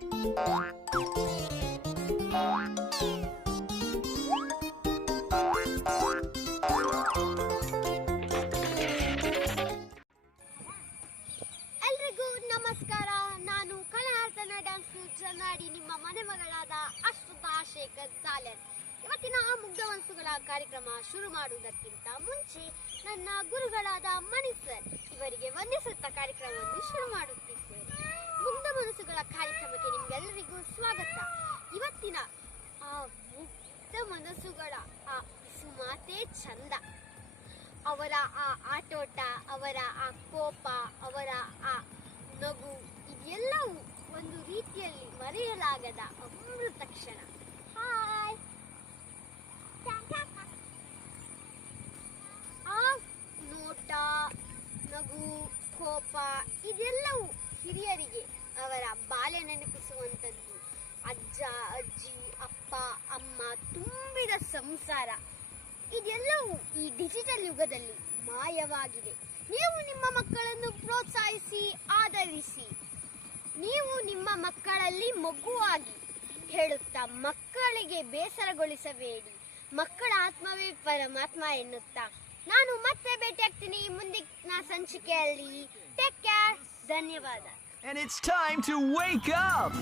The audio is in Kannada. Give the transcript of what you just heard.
ಎಲ್ರಿಗೂ ನಮಸ್ಕಾರ. ನಾನು ಕಲಾರ್ತನ ಡ್ಯಾನ್ಸ್ ಚೆನ್ನಾಡಿ ನಿಮ್ಮ ಮನೆ ಮಗಳಾದ ಅಶ್ವತಾ ಶೇಖರ್ ಸಾಲರ್. ಇವತ್ತಿನ ಮುಗ್ಧ ಮನಸ್ಸುಗಳ ಕಾರ್ಯಕ್ರಮ ಶುರು ಮಾಡುವುದಕ್ಕಿಂತ ಮುಂಚೆ ನನ್ನ ಗುರುಗಳಾದ ಮಣಿ ಸರ್ ಇವರಿಗೆ ವಂದಿಸುತ್ತಾ ಕಾರ್ಯಕ್ರಮವನ್ನು ಶುರು ಮಾಡುತ್ತಿದ್ದೇನೆ. ಮುಗ್ಧ ಮನಸ್ಸುಗಳ ಕಾರ್ಯಕ್ರಮಕ್ಕೆ ನಿಮ್ಗೆಲ್ಲರಿಗೂ ಸ್ವಾಗತ. ಇವತ್ತಿನ ಆ ಮುಗ್ಧ ಮನಸ್ಸುಗಳ ಆ ಸುಮಾತೆ ಚಂದ, ಅವರ ಆ ಆಟೋಟ, ಅವರ ಆ ಕೋಪ, ಅವರ ಆ ನಗು, ಇದೆಲ್ಲವೂ ಒಂದು ರೀತಿಯಲ್ಲಿ ಮರೆಯಲಾಗದ ಅಮೃತ ಕ್ಷಣ. ಹಾಯ್. ಆ ನೋಟ, ನಗು, ಕೋಪ ಇದೆಲ್ಲವೂ ಹಿರಿಯರಿಗೆ ಅವರ ಬಾಲ್ಯ ನೆನಪಿಸುವಂಥದ್ದು. ಅಜ್ಜ, ಅಜ್ಜಿ, ಅಪ್ಪ, ಅಮ್ಮ ತುಂಬಿದ ಸಂಸಾರ ಇದೆಲ್ಲವೂ ಈ ಡಿಜಿಟಲ್ ಯುಗದಲ್ಲಿ ಮಾಯವಾಗಿದೆ. ನೀವು ನಿಮ್ಮ ಮಕ್ಕಳನ್ನು ಪ್ರೋತ್ಸಾಹಿಸಿ, ಆದರಿಸಿ. ನೀವು ನಿಮ್ಮ ಮಕ್ಕಳಲ್ಲಿ ಮಗುವಾಗಿ ಹೇಳುತ್ತಾ ಮಕ್ಕಳಿಗೆ ಬೇಸರಗೊಳಿಸಬೇಡಿ. ಮಕ್ಕಳ ಆತ್ಮವೇ ಪರಮಾತ್ಮ ಎನ್ನುತ್ತಾ ನಾನು ಮತ್ತೆ ಭೇಟಿಯಾಗ್ತೀನಿ ಮುಂದಿನ ಸಂಚಿಕೆಯಲ್ಲಿ. Take care. ಧನ್ಯವಾದ. And it's time to wake up!